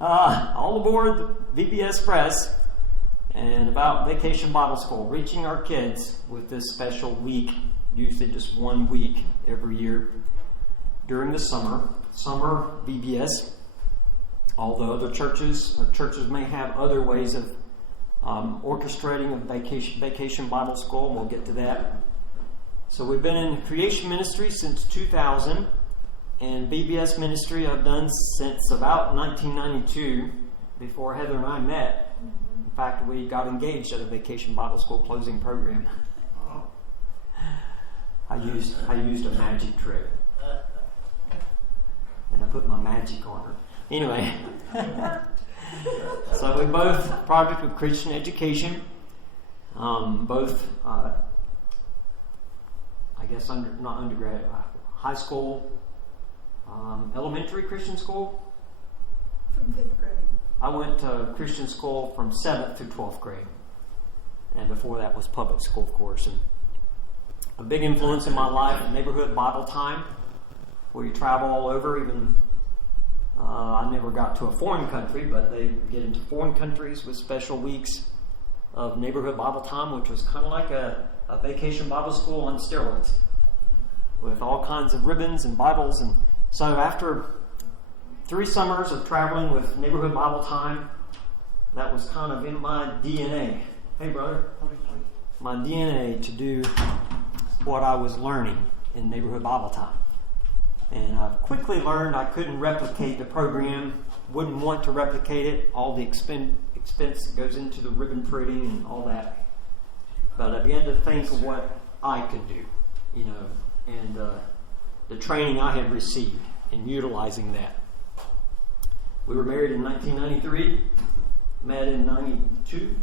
All aboard the VBS Press and about Vacation Bible School, reaching our kids with this special week, usually just 1 week every year during the summer VBS. Although other churches may have other ways of orchestrating a vacation Bible school, and we'll get to that. So we've been in creation ministry since 2000. And VBS ministry I've done since about 1992, before Heather and I met. In fact, we got engaged at a Vacation Bible School closing program. I used a magic trick, and I put my magic on her. Anyway, so we both project with Christian education, both I guess not undergrad, high school. Elementary Christian school? From 5th grade. I went to Christian school from 7th through 12th grade. And before that was public school, of course. And a big influence in my life, neighborhood Bible time, where you travel all over. Even I never got to a foreign country, but they get into foreign countries with special weeks of neighborhood Bible time, which was kind of like a vacation Bible school on steroids, with all kinds of ribbons and Bibles. And so after 3 summers of traveling with neighborhood Bible time, that was kind of in my DNA. Hey, brother. My DNA to do what I was learning in neighborhood Bible time. And I quickly learned I couldn't replicate the program, wouldn't want to replicate it, all the expense that goes into the ribbon printing and all that. But I began to think of what I could do, and the training I had received in utilizing that. We were married in 1993, met in 92,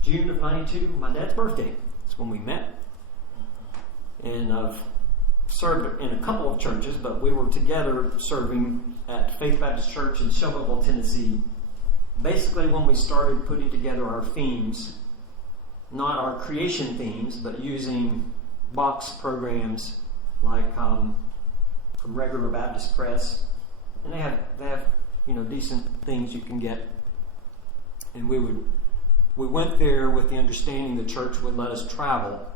June of 92, my dad's birthday. That's when we met. And I've served in a couple of churches, but we were together serving at Faith Baptist Church in Shelbyville, Tennessee. Basically when we started putting together our themes, not our creation themes, but using box programs like from Regular Baptist Press, and they have decent things you can get. And we went there with the understanding the church would let us travel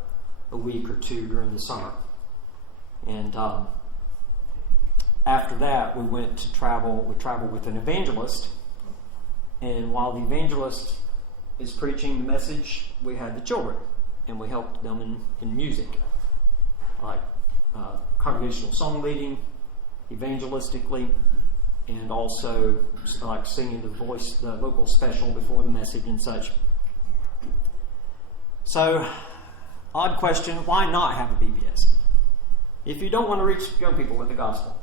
a week or 2 during the summer. And after that, we traveled with an evangelist, and while the evangelist is preaching the message, we had the children, and we helped them in music, like congregational song leading, evangelistically, and also like singing the vocal special before the message and such. So, odd question, why not have a VBS? If you don't want to reach young people with the gospel,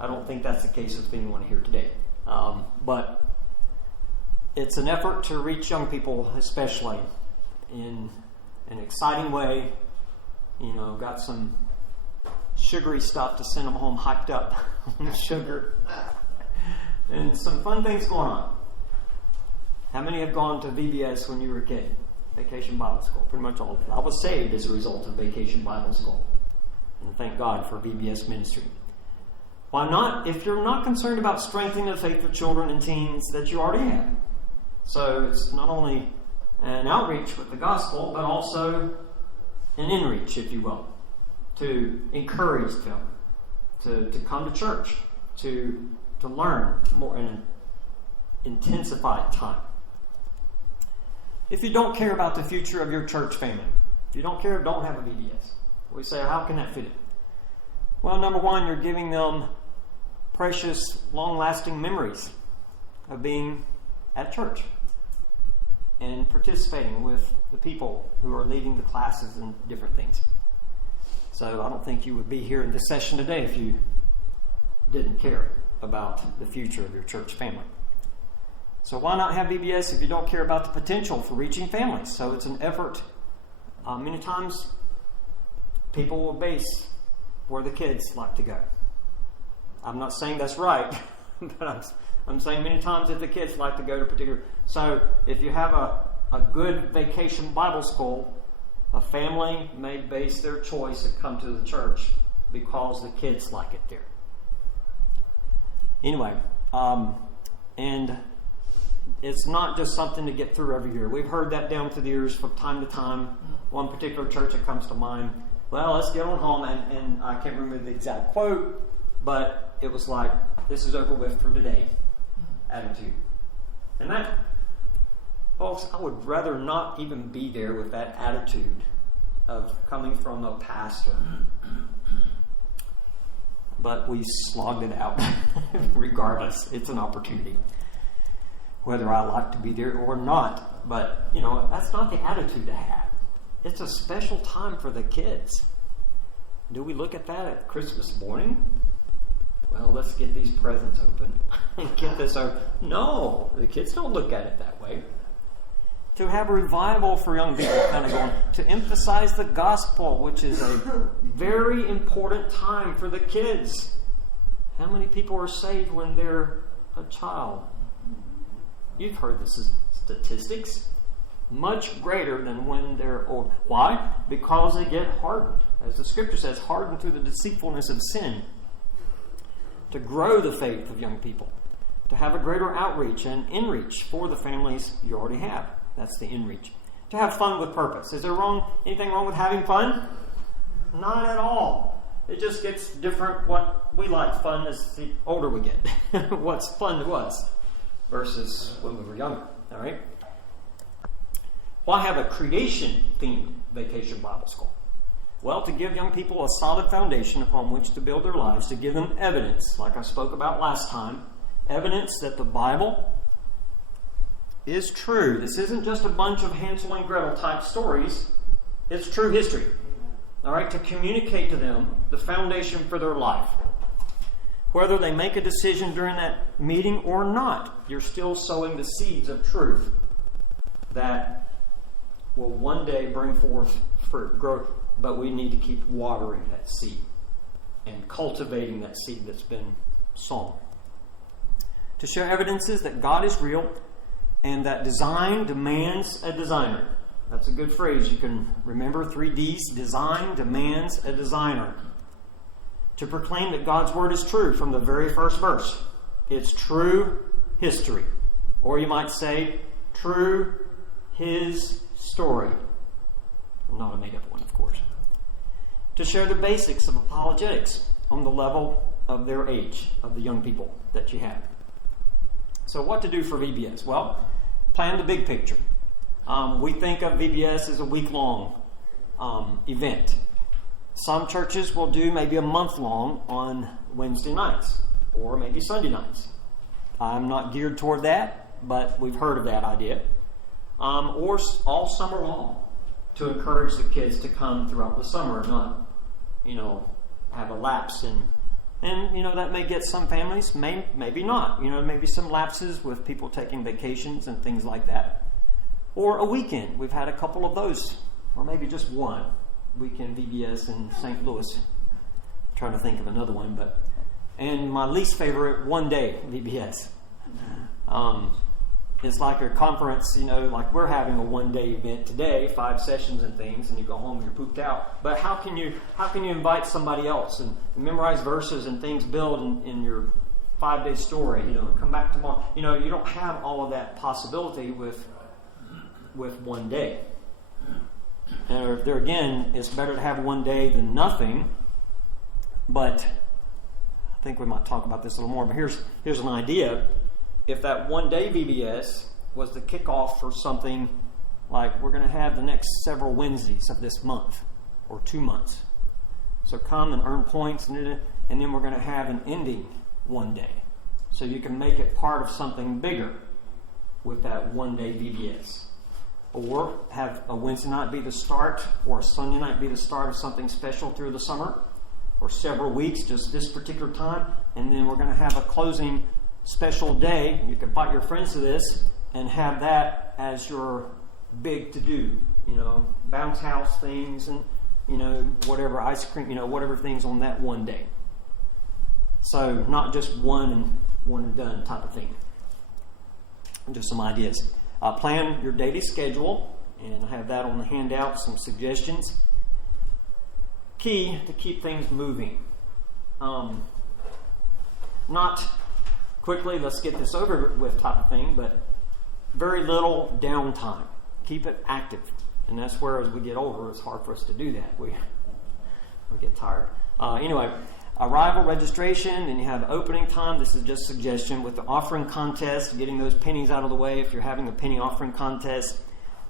I don't think that's the case with anyone here today. But it's an effort to reach young people, especially in an exciting way. Got some sugary stuff to send them home hyped up on sugar, and some fun things going on. How many have gone to VBS when you were a kid? Vacation Bible School. Pretty much all of it. I was saved as a result of Vacation Bible School, and thank God for VBS ministry. Why not? If you're not concerned about strengthening the faith of children and teens that you already have. So it's not only an outreach with the gospel, but also an inreach, if you will, to encourage them to come to church, to learn more in an intensified time. If you don't care about the future of your church family, if you don't care, don't have a VBS. We say, how can that fit in? Well, number one, you're giving them precious, long-lasting memories of being at church and participating with the people who are leading the classes and different things. So I don't think you would be here in this session today if you didn't care about the future of your church family. So why not have VBS if you don't care about the potential for reaching families? So it's an effort. Many times people will base where the kids like to go. I'm not saying that's right, but I'm saying many times that the kids like to go to particular. So if you have a good vacation Bible school, a family may base their choice to come to the church because the kids like it there. Anyway, And it's not just something to get through every year. We've heard that down through the years from time to time. One particular church that comes to mind, well, let's get on home, and I can't remember the exact quote, but it was like, this is over with for today attitude. And that, folks, I would rather not even be there with that attitude of coming from a pastor. But we slogged it out regardless. It's an opportunity, whether I like to be there or not. But, that's not the attitude to have. It's a special time for the kids. Do we look at that at Christmas morning? Well, let's get these presents open and get this over. No, the kids don't look at it that way. To have a revival for young people, kind of going, to emphasize the gospel, which is a very important time for the kids. How many people are saved when they're a child? You've heard the statistics. Much greater than when they're old. Why? Because they get hardened. As the scripture says, hardened through the deceitfulness of sin. To grow the faith of young people. To have a greater outreach and inreach for the families you already have. That's the inreach. To have fun with purpose. Is there anything wrong with having fun? Not at all. It just gets different what we like fun as the older we get. What's fun to us versus when we were younger. All right? Why have a creation-themed vacation Bible school? Well, to give young people a solid foundation upon which to build their lives, to give them evidence, like I spoke about last time, evidence that the Bible is true. This isn't just a bunch of Hansel and Gretel type stories. It's true history. All right, to communicate to them the foundation for their life. Whether they make a decision during that meeting or not, you're still sowing the seeds of truth that will one day bring forth fruit, growth, but we need to keep watering that seed and cultivating that seed that's been sown. To show evidences that God is real and that design demands a designer. That's a good phrase. You can remember 3 Ds. Design demands a designer. To proclaim that God's word is true from the very first verse. It's true history. Or you might say, true his story. Not a made-up one, of course. To share the basics of apologetics on the level of their age, of the young people that you have. So what to do for VBS? Well, plan the big picture. We think of VBS as a week-long event. Some churches will do maybe a month-long on Wednesday nights or maybe Sunday nights. I'm not geared toward that, but we've heard of that idea. Or all summer long to encourage the kids to come throughout the summer, not, have a lapse. And that may get some families, maybe not. Maybe some lapses with people taking vacations and things like that. Or a weekend. We've had a couple of those, or maybe just one weekend VBS in St. Louis. I'm trying to think of another one, and my least favorite, one-day VBS. It's like a conference, like we're having a one-day event today, 5 sessions and things, and you go home and you're pooped out. But how can you invite somebody else and memorize verses and things build in your 5-day story, come back tomorrow. You don't have all of that possibility with one day. And there again, it's better to have one day than nothing. But I think we might talk about this a little more. But here's an idea. If that one-day VBS was the kickoff for something like we're going to have the next several Wednesdays of this month or 2 months. So come and earn points, and then we're going to have an ending one day. So you can make it part of something bigger with that one-day VBS. Or have a Wednesday night be the start, or a Sunday night be the start of something special through the summer, or several weeks, just this particular time, and then we're going to have a closing special day. You can invite your friends to this and have that as your big to-do, bounce house things and, whatever ice cream, whatever things on that one day. So not just one and done type of thing. Just some ideas. Plan your daily schedule, and I have that on the handout, some suggestions. Key to keep things moving. Not quickly, let's get this over with type of thing, but very little downtime. Keep it active. And that's where, as we get older, it's hard for us to do that. We get tired. Anyway, arrival registration, and you have opening time. This is just suggestion with the offering contest, getting those pennies out of the way. If you're having a penny offering contest,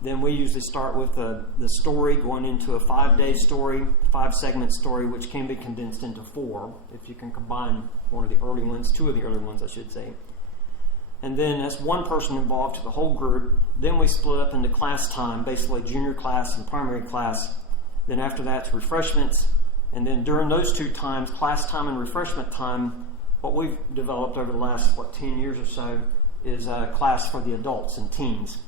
then we usually start with the story, going into a 5-day story, 5-segment story, which can be condensed into 4 if you can combine one of the early ones, 2 of the early ones, I should say. And then that's one person involved to the whole group. Then we split up into class time, basically junior class and primary class. Then after that, it's refreshments. And then during those 2 times, class time and refreshment time, what we've developed over the last, 10 years or so, is a class for the adults and teens,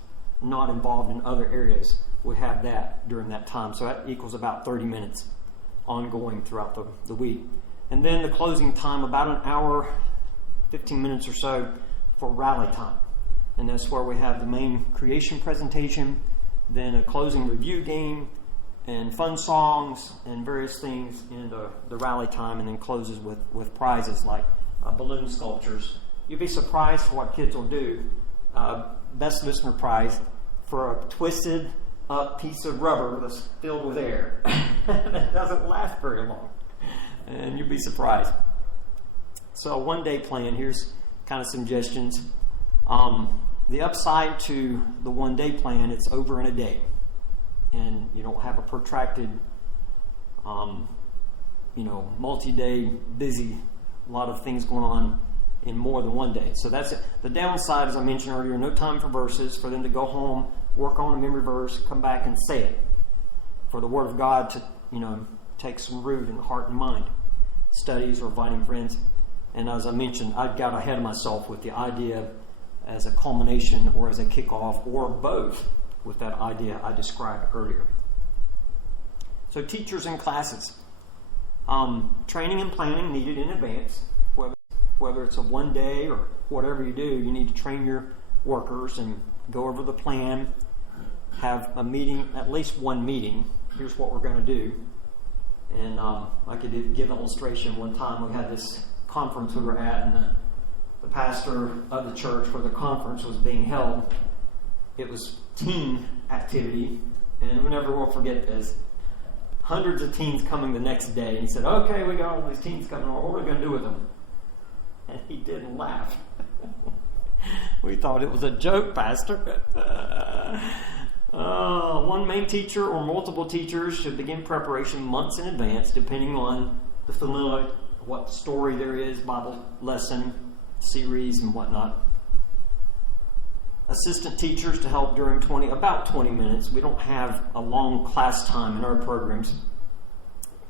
not involved in other areas. We have that during that time. So that equals about 30 minutes ongoing throughout the week. And then the closing time, about an hour, 15 minutes or so, for rally time. And that's where we have the main creation presentation, then a closing review game, and fun songs and various things in the rally time, and then closes with prizes like balloon sculptures. You'd be surprised what kids will do. Best listener prize for a twisted up piece of rubber that's filled with air. That doesn't last very long. And you'd be surprised. So 1-day plan, here's kind of suggestions. The upside to the 1-day plan, it's over in a day. And you don't have a protracted, multi-day, busy, a lot of things going on in more than 1 day. So that's it. The downside, as I mentioned earlier, no time for verses, for them to go home, work on a memory verse, come back and say it. For the Word of God to, take some root in the heart and mind. Studies or inviting friends. And as I mentioned, I got ahead of myself with the idea as a culmination or as a kickoff or both with that idea I described earlier. So teachers and classes. Training and planning needed in advance. Whether it's a 1 day or whatever you do, you need to train your workers and go over the plan, have a meeting, at least one meeting. Here's what we're going to do. And I could give an illustration. One time we had this conference we were at, and the pastor of the church where the conference was being held, it was teen activity, and we never will forget this. Hundreds of teens coming the next day, and he said, okay, we got all these teens coming, what are we going to do with them? And he didn't laugh. We thought it was a joke, Pastor. One main teacher or multiple teachers should begin preparation months in advance, depending on the familiar, what story there is, Bible lesson, series, and whatnot. Assistant teachers to help during about 20 minutes. We don't have a long class time in our programs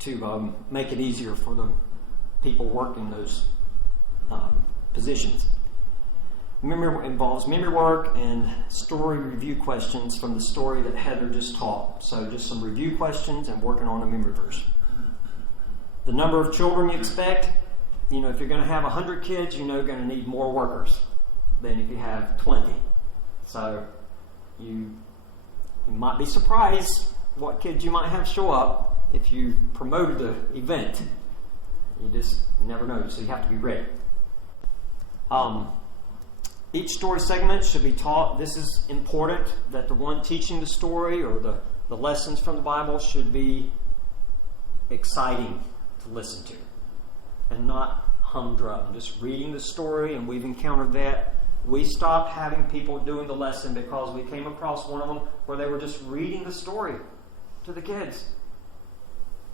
to make it easier for the people working those positions. Memory involves memory work and story review questions from the story that Heather just taught. So just some review questions and working on a memory verse. The number of children you expect, if you're going to have 100 kids, you're going to need more workers than if you have 20. So you might be surprised what kids you might have show up if you promoted the event. You just never know, so you have to be ready. Each story segment should be taught. This is important, that the one teaching the story or the lessons from the Bible should be exciting to listen to and not humdrum. Just reading the story, and we've encountered that. We stopped having people doing the lesson because we came across one of them where they were just reading the story to the kids.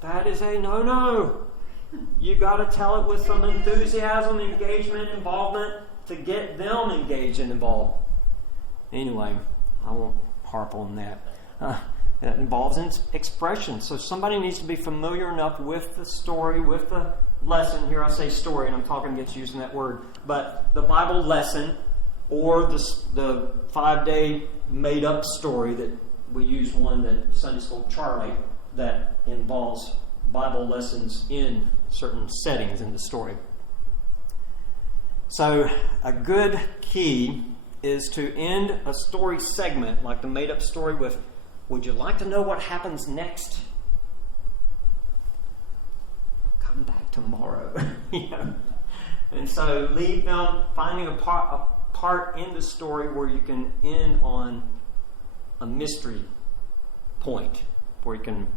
That is a no-no. You got to tell it with some enthusiasm, engagement, involvement to get them engaged and involved. Anyway, I won't harp on that. That involves expression. So somebody needs to be familiar enough with the story, with the lesson. Here I say story, and I'm talking against using that word. But the Bible lesson, or the 5-day made-up story that we use one that Sunday School Charlie that involves Bible lessons in certain settings in the story. So a good key is to end a story segment like the made-up story with, would you like to know what happens next? Come back tomorrow. And so leave them finding a part in the story where you can end on a mystery point, where you can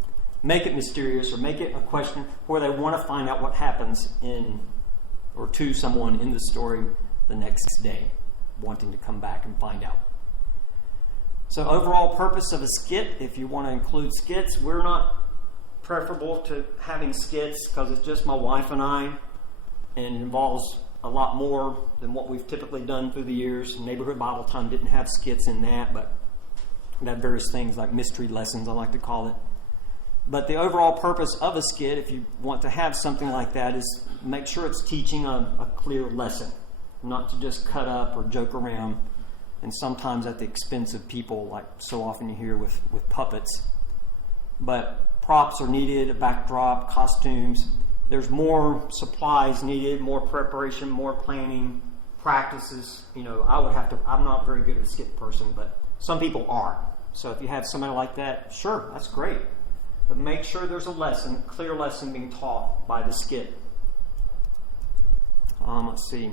make it mysterious or make it a question where they want to find out what happens in or to someone in the story the next day, wanting to come back and find out. So overall purpose of a skit, if you want to include skits, we're not preferable to having skits because it's just my wife and I, and it involves a lot more than what we've typically done through the years. Neighborhood Bible Time didn't have skits in that, but we had various things like mystery lessons, I like to call it. But the overall purpose of a skit, if you want to have something like that, is make sure it's teaching a clear lesson, not to just cut up or joke around, and sometimes at the expense of people, like so often you hear with puppets. But props are needed, a backdrop, costumes. There's more supplies needed, more preparation, more planning, practices. I'm not very good at a skit person, but some people are. So if you have somebody like that, sure, that's great. But make sure there's a lesson, clear lesson being taught by the skit. Let's see.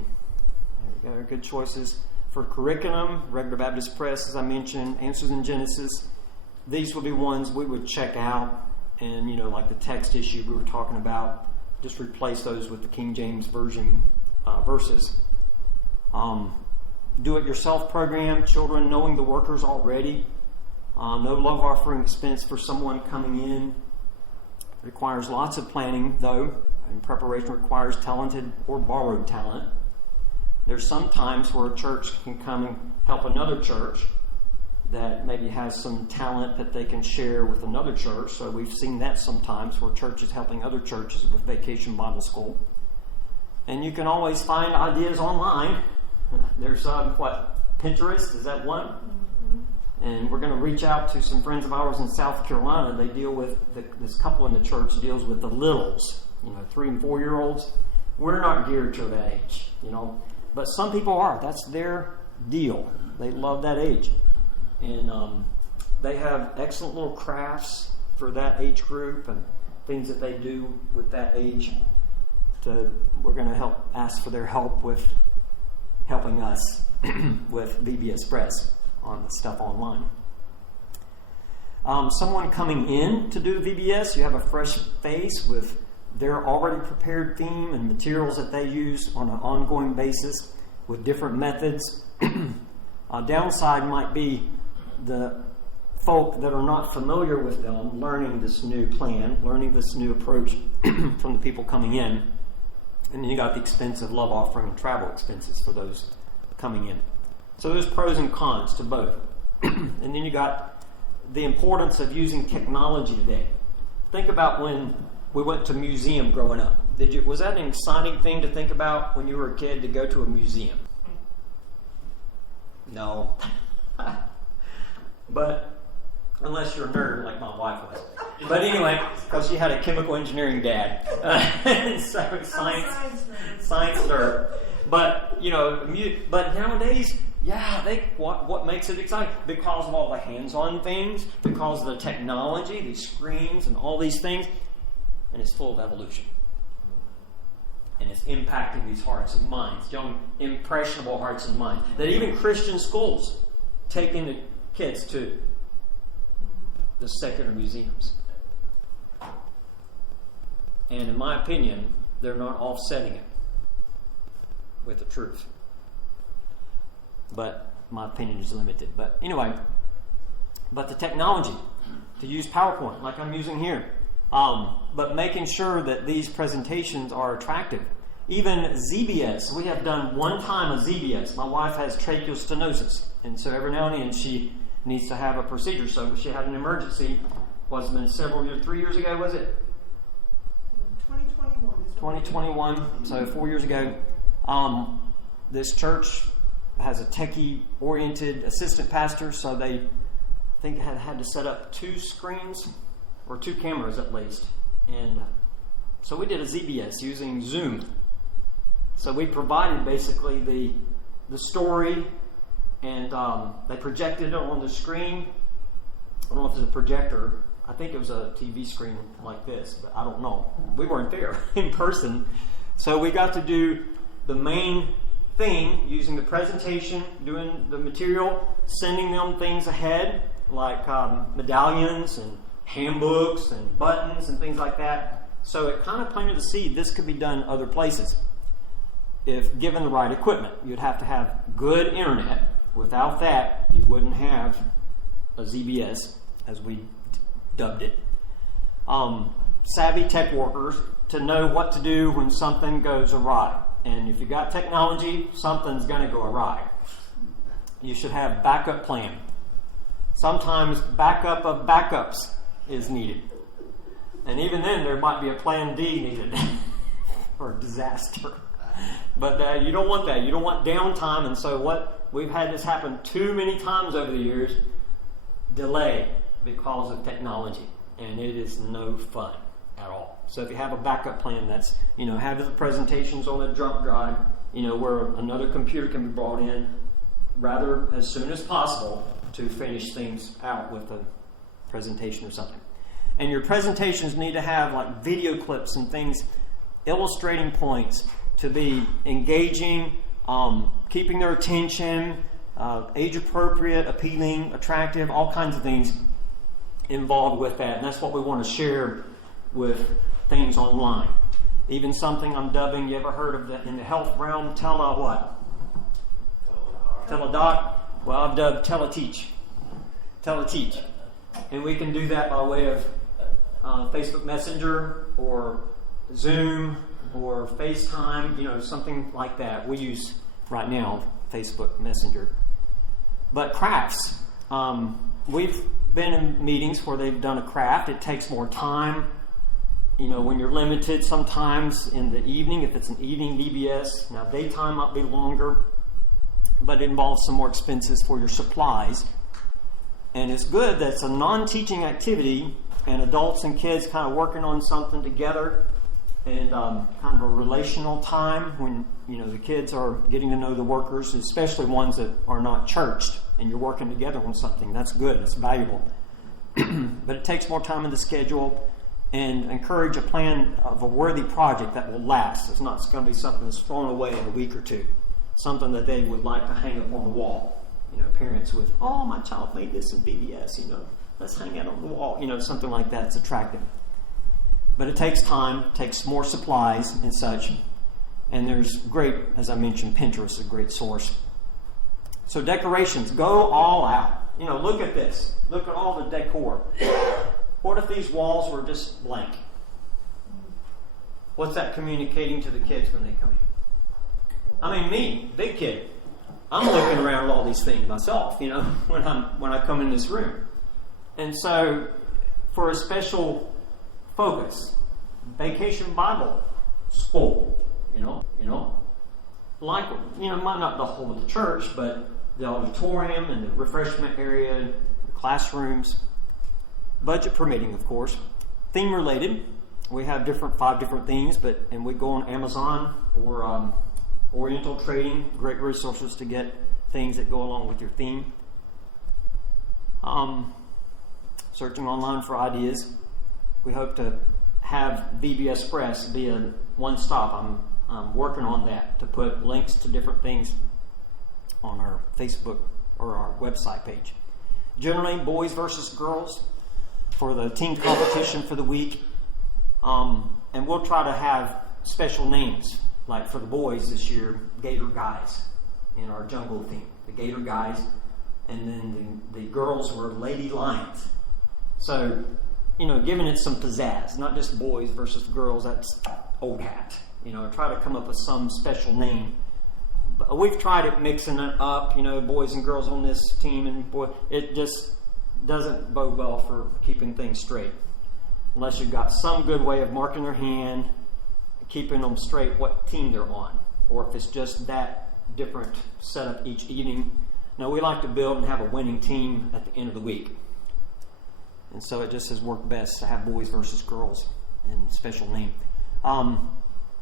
There we go. Good choices for curriculum. Regular Baptist Press, as I mentioned, Answers in Genesis. These would be ones we would check out. And, like the text issue we were talking about, just replace those with the King James Version verses. Do-it-yourself program, children knowing the workers already. No love offering expense for someone coming in. Requires lots of planning, though, and preparation requires talented or borrowed talent. There's some times where a church can come and help another church that maybe has some talent that they can share with another church. So we've seen that sometimes where churches helping other churches with Vacation Bible School. And you can always find ideas online. There's Pinterest, is that one? And we're going to reach out to some friends of ours in South Carolina. They deal with, this couple in the church deals with the littles, 3 and 4 year olds. We're not geared to that age, but some people are. That's their deal. They love that age. And they have excellent little crafts for that age group and things that they do with that age. We're going to ask for their help with helping us with VBS Press on the stuff online. Someone coming in to do VBS, you have a fresh face with their already prepared theme and materials that they use on an ongoing basis with different methods. Downside might be the folk that are not familiar with them learning this new plan, learning this new approach from the people coming in. And then you got the expense of love offering and travel expenses for those coming in. So there's pros and cons to both. And then you got the importance of using technology today. Think about when we went to museum growing up. Was that an exciting thing to think about when you were a kid to go to a museum? No. But unless you're a nerd like my wife was. But anyway, because she had a chemical engineering dad. And so science nerd. But, but nowadays, what makes it exciting? Because of all the hands-on things, because of the technology, these screens and all these things, and it's full of evolution. And it's impacting these hearts and minds, young, impressionable hearts and minds, that even Christian schools take in the kids to the secular museums. And in my opinion, they're not offsetting it with the truth. But my opinion is limited. But anyway, but the technology to use PowerPoint like I'm using here, but making sure that these presentations are attractive. Even ZBS, we have done one time a ZBS. My wife has tracheal stenosis, and so every now and then she needs to have a procedure. So she had an emergency. Was it been several years? 3 years ago, was it? 2021. 2021. So 4 years ago. This church has a techie-oriented assistant pastor, so they had to set up 2 screens or 2 cameras at least, and so we did a ZBS using Zoom. So we provided basically the story, and they projected it on the screen. I don't know if it's a projector. I think it was a TV screen like this, but I don't know. We weren't there in person, so we got to do the main thing, using the presentation, doing the material, sending them things ahead, like medallions and handbooks and buttons and things like that. So it kind of planted the seed. This could be done other places if given the right equipment. You'd have to have good internet. Without that, you wouldn't have a ZBS, as we dubbed it. Savvy tech workers to know what to do when something goes awry. And if you got technology, something's going to go awry. You should have backup plan. Sometimes backup of backups is needed. And even then, there might be a plan D needed for disaster. But you don't want that. You don't want downtime. And so we've had this happen too many times over the years, delay because of technology. And it is no fun at all. So if you have a backup plan, that's, have the presentations on a jump drive, where another computer can be brought in rather as soon as possible to finish things out with a presentation or something. And your presentations need to have like video clips and things, illustrating points to be engaging, keeping their attention, age appropriate, appealing, attractive, all kinds of things involved with that. And that's what we want to share with things online. Even something I'm dubbing, you ever heard of in the health realm, what? Teledoc? Well, I've dubbed teleteach. Teleteach. And we can do that by way of Facebook Messenger or Zoom or FaceTime, something like that. We use right now Facebook Messenger. But crafts. We've been in meetings where they've done a craft. It takes more time. When you're limited sometimes in the evening, if it's an evening VBS, now daytime might be longer, but it involves some more expenses for your supplies. And it's good that it's a non-teaching activity and adults and kids kind of working on something together, and kind of a relational time when, the kids are getting to know the workers, especially ones that are not churched, and you're working together on something. That's good. It's valuable. But it takes more time in the schedule. And encourage a plan of a worthy project that will last. It's not going to be something that's thrown away in a week or two. Something that they would like to hang up on the wall. Parents with, my child made this in VBS, let's hang it on the wall. Something like that's attractive. But it takes time, takes more supplies and such. And there's great, as I mentioned, Pinterest is a great source. So decorations, go all out. Look at this. Look at all the decor. What if these walls were just blank? What's that communicating to the kids when they come in? Me, big kid. I'm looking around at all these things myself, when I come in this room. And so, for a special focus, Vacation Bible School, like, might not the whole of the church, but the auditorium and the refreshment area, the classrooms. Budget permitting, of course. Theme related. We have 5 different themes, and we go on Amazon or Oriental Trading, great resources to get things that go along with your theme. Searching online for ideas. We hope to have VBS Express be a one-stop. I'm working on that to put links to different things on our Facebook or our website page. Generally, boys versus girls for the team competition for the week. And we'll try to have special names. Like for the boys this year, Gator Guys in our jungle theme. The Gator Guys. And then the girls were Lady Lions. So, giving it some pizzazz. Not just boys versus girls. That's old hat. Try to come up with some special name. But we've tried it mixing it up. Boys and girls on this team. And it just doesn't bode well for keeping things straight. Unless you've got some good way of marking their hand, keeping them straight what team they're on. Or if it's just that different setup each evening. No, we like to build and have a winning team at the end of the week. And so it just has worked best to have boys versus girls in special name.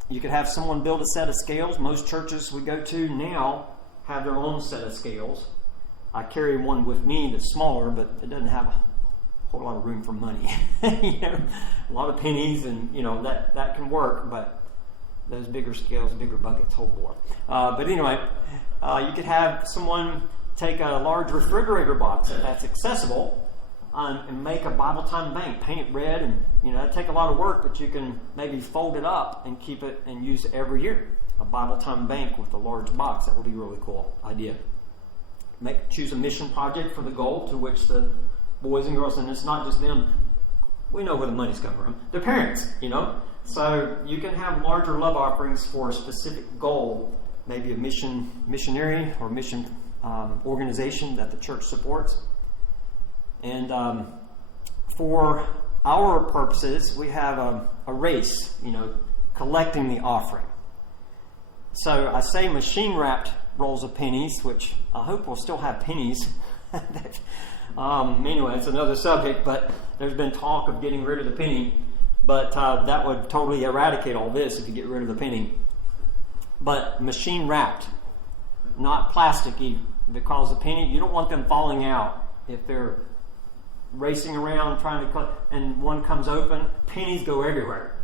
You could have someone build a set of scales. Most churches we go to now have their own set of scales. I carry one with me that's smaller, but it doesn't have a whole lot of room for money. A lot of pennies, and that can work, but those bigger scales, bigger buckets hold more. But anyway, you could have someone take a large refrigerator box if that's accessible, and make a Bible time bank, paint it red, and that'd take a lot of work, but you can maybe fold it up and keep it and use it every year. A Bible time bank with a large box, that would be a really cool idea. Choose a mission project for the goal to which the boys and girls, and it's not just them, we know where the money's coming from, their parents, So you can have larger love offerings for a specific goal, maybe a missionary or mission organization that the church supports. And for our purposes, we have a race, collecting the offering. So I say machine-wrapped rolls of pennies, which I hope we'll still have pennies. Anyway, it's another subject, but there's been talk of getting rid of the penny. But that would totally eradicate all this if you get rid of the penny. But machine-wrapped, not plasticky, because the penny, you don't want them falling out if they're racing around trying to cut, and one comes open, pennies go everywhere.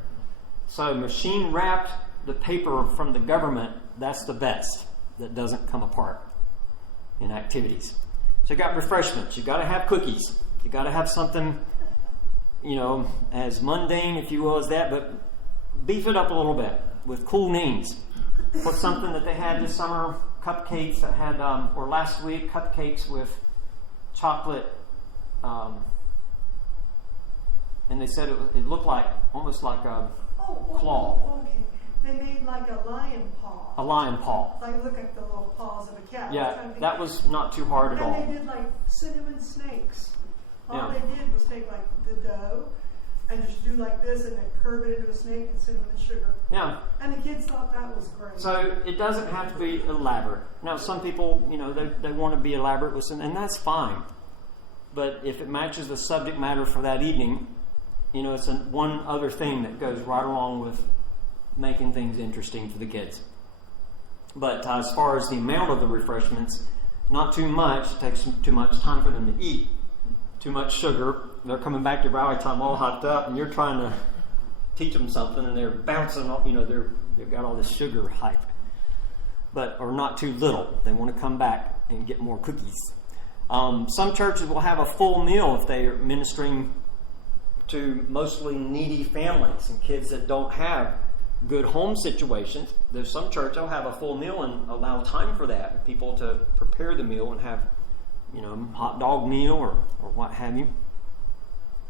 So machine wrapped, the paper from the government, that's the best, that doesn't come apart in activities. So you got refreshments, you got to have cookies, you got to have something, as mundane, if you will, as that, but beef it up a little bit with cool names. Put something that they had this summer, cupcakes that had, or last week, cupcakes with chocolate. And they said it looked like almost like a claw. Okay. They made like a lion paw. A lion paw. Like look at the little paws of a cat. Yeah, that was not too hard at all. And they did like cinnamon snakes. All Yeah. they did was take like the dough and just do like this and then curve it into a snake and cinnamon and sugar. Yeah. And the kids thought that was great. So it doesn't have to be elaborate. Now some people, they want to be elaborate with some, and that's fine. But if it matches the subject matter for that evening, it's one other thing that goes right along with making things interesting for the kids. But as far as the amount of the refreshments, not too much. It takes too much time for them to eat. Too much sugar. They're coming back to rally time all hopped up, and you're trying to teach them something, and they're bouncing off. They've got all this sugar hype. Or not too little. They want to come back and get more cookies. Some churches will have a full meal if they are ministering to mostly needy families and kids that don't have good home situations. There's some church that'll have a full meal and allow time for that, and people to prepare the meal and have, hot dog meal or what have you.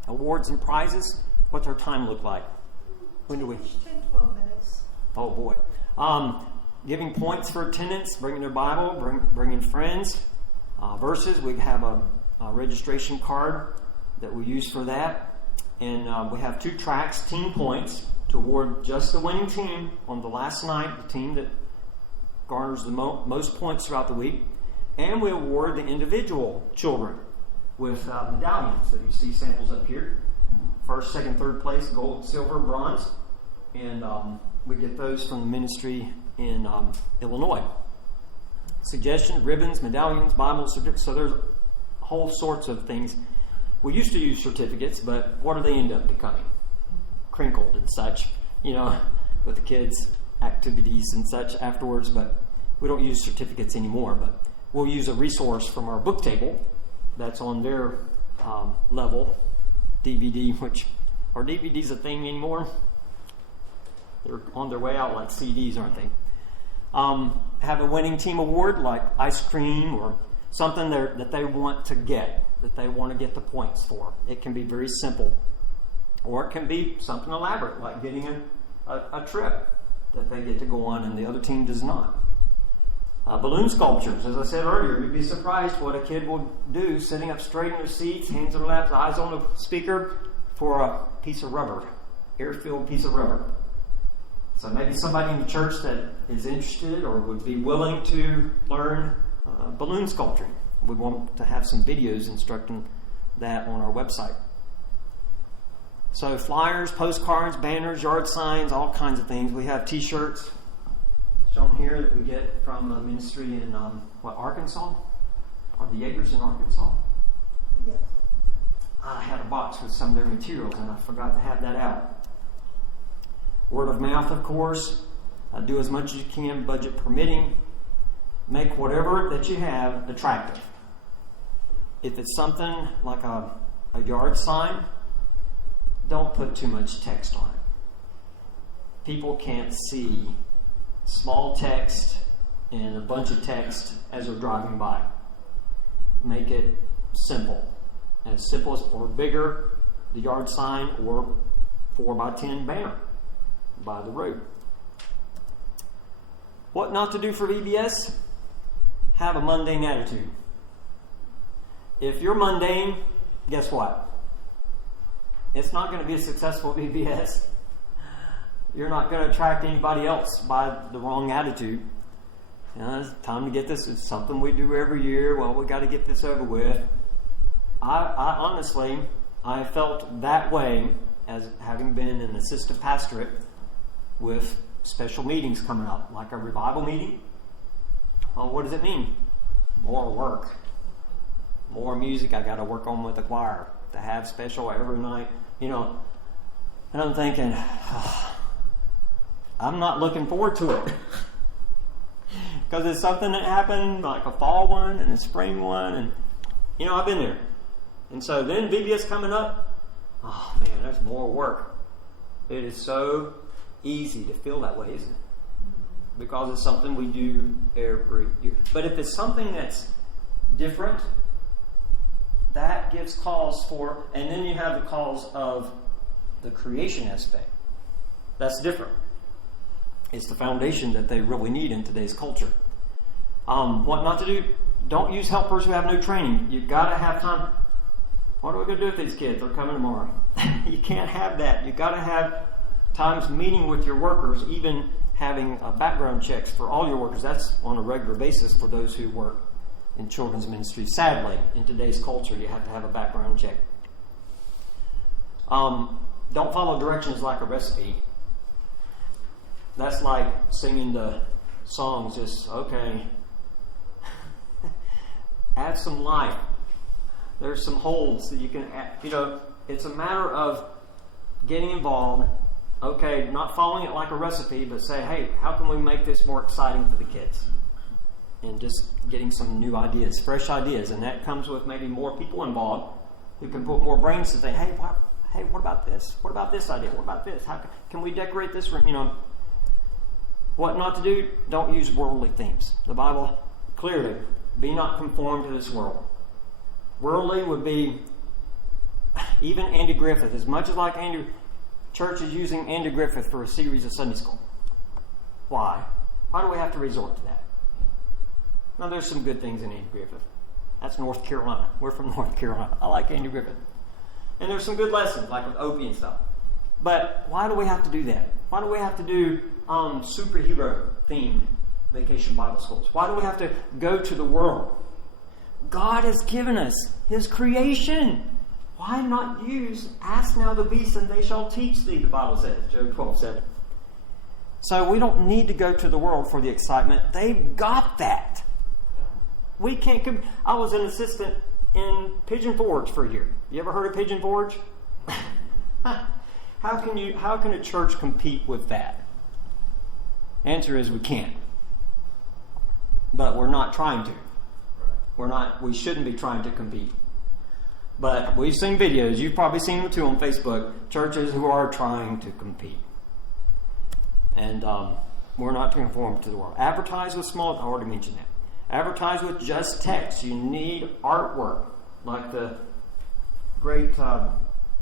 Awards and prizes. What's our time look like? When do we? 10, 12 minutes. Oh boy. Giving points for attendance, bringing their Bible, bringing friends. Verses, we have a registration card that we use for that. And we have 2 tracks, team points, to award just the winning team on the last night, the team that garners the most points throughout the week. And we award the individual children with medallions that you see samples up here. First, second, third place, gold, silver, bronze. And we get those from the ministry in Illinois. Suggestions, ribbons, medallions, Bible certificates. So there's whole sorts of things. We used to use certificates, but what do they end up becoming? Crinkled and such, with the kids' activities and such afterwards. But we don't use certificates anymore. But we'll use a resource from our book table that's on their level, DVD, which are DVDs a thing anymore? They're on their way out like CDs, aren't they? Have a winning team award like ice cream or something that they want to get, that they want to get the points for. It can be very simple. Or it can be something elaborate, like getting a trip that they get to go on and the other team does not. Balloon sculptures, as I said earlier, you'd be surprised what a kid will do sitting up straight in their seats, hands on their laps, eyes on the speaker, for a piece of rubber, air-filled piece of rubber. So maybe somebody in the church that is interested or would be willing to learn balloon sculpturing. We want to have some videos instructing that on our website. So flyers, postcards, banners, yard signs, all kinds of things. We have T-shirts shown here that we get from a ministry in Arkansas? Or the Yeagers in Arkansas? Yes. I had a box with some of their materials and I forgot to have that out. Word of mouth, of course. Do as much as you can, budget permitting. Make whatever that you have attractive. If it's something like a yard sign, don't put too much text on it. People can't see small text and a bunch of text as they're driving by. Make it simple. As simple as, or bigger, the yard sign, or 4x10 banner by the road. What not to do for VBS? Have a mundane attitude. If you're mundane, guess what? It's not going to be a successful VBS. You're not going to attract anybody else by the wrong attitude. It's time to get this. It's something we do every year. Well, we got to get this over with. I honestly, I felt that way as having been an assistant pastorate with special meetings coming up, like a revival meeting. Well, what does it mean? More work. More music I got to work on with the choir to have special every night, And I'm thinking, I'm not looking forward to it. Because it's something that happened, like a fall one and a spring one, and, I've been there. And so then VBS coming up, oh man, there's more work. It is so easy to feel that way, isn't it? Because it's something we do every year. But if it's something that's different, that gives cause for, and then you have the cause of the creation aspect. That's different. It's the foundation that they really need in today's culture. What not to do? Don't use helpers who have no training. You've got to have time. What are we going to do with these kids? They're coming tomorrow. You can't have that. You've got to have times meeting with your workers, even having background checks for all your workers. That's on a regular basis for those who work in children's ministry. Sadly, in today's culture, you have to have a background check. Don't follow directions like a recipe. That's like singing the songs, just, okay. Add some life. There's some holes that you can add. It's a matter of getting involved. Okay, not following it like a recipe, but say, hey, how can we make this more exciting for the kids? And just getting some new ideas, fresh ideas. And that comes with maybe more people involved who can put more brains to think, hey, what about this? What about this idea? What about this? How can we decorate this room? What not to do? Don't use worldly themes. The Bible clearly, be not conformed to this world. Worldly would be even Andy Griffith. As much as like Andy, church is using Andy Griffith for a series of Sunday school. Why? Why do we have to resort to that? Now, there's some good things in Andy Griffith. That's North Carolina. We're from North Carolina. I like Andy Griffith. And there's some good lessons, like with Opie and stuff. But why do we have to do that? Why do we have to do superhero-themed vacation Bible schools? Why do we have to go to the world? God has given us His creation. Why not use, ask now the beasts and they shall teach thee, the Bible says, Job 12:7. So we don't need to go to the world for the excitement. They've got that. We can't I was an assistant in Pigeon Forge for a year. You ever heard of Pigeon Forge? How can a church compete with that? Answer is we can't. But we're not trying to. We shouldn't be trying to compete. But we've seen videos, you've probably seen them too on Facebook, churches who are trying to compete. And we're not to conform to the world. Advertise with small, I already mentioned that. Advertise with just text. You need artwork. Like the great, I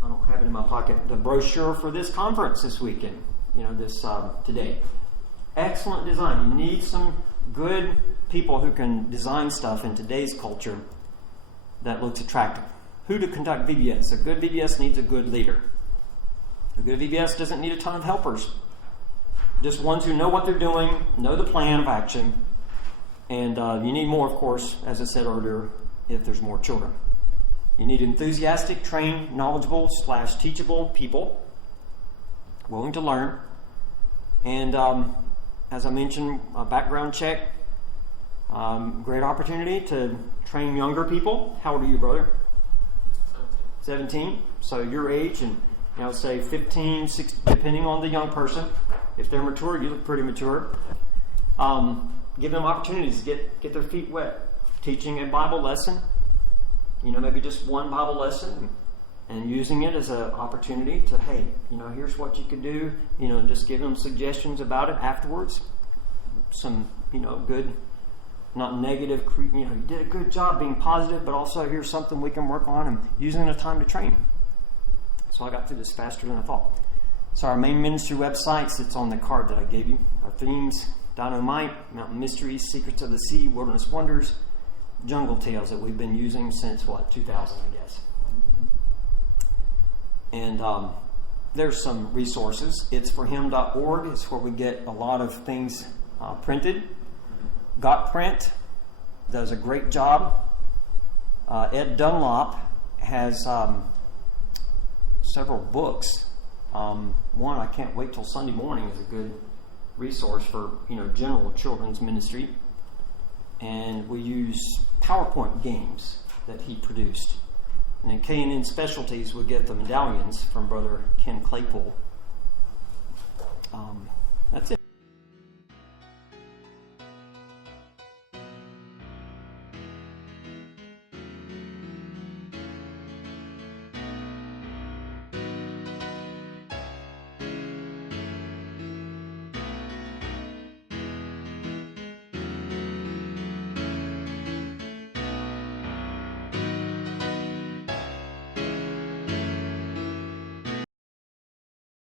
don't have it in my pocket, the brochure for this conference this weekend, today. Excellent design. You need some good people who can design stuff in today's culture that looks attractive. Who to conduct VBS? A good VBS needs a good leader. A good VBS doesn't need a ton of helpers. Just ones who know what they're doing, know the plan of action, and you need more, of course, as I said earlier, if there's more children. You need enthusiastic, trained, knowledgeable / teachable people, willing to learn, and as I mentioned, a background check. Great opportunity to train younger people. How old are you, brother? 17. So your age, and say 15, 16, depending on the young person. If they're mature, you look pretty mature. Give them opportunities to get their feet wet. Teaching a Bible lesson, maybe just one Bible lesson, and using it as an opportunity to, hey, here's what you could do. Just give them suggestions about it afterwards. Some, good, not negative. You did a good job being positive, but also here's something we can work on, and using the time to train. So I got through this faster than I thought. So our main ministry websites, it's on the card that I gave you. Our themes: Dynamite, Mountain Mysteries, Secrets of the Sea, Wilderness Wonders, Jungle Tales that we've been using since 2000, I guess. And there's some resources. It's forhim.org. It's where we get a lot of things printed. Got Print does a great job. Ed Dunlop has several books. One, I Can't Wait Till Sunday Morning, is a good resource for general children's ministry. And we use PowerPoint games that he produced. And in K&N Specialties, we get the medallions from Brother Ken Claypool.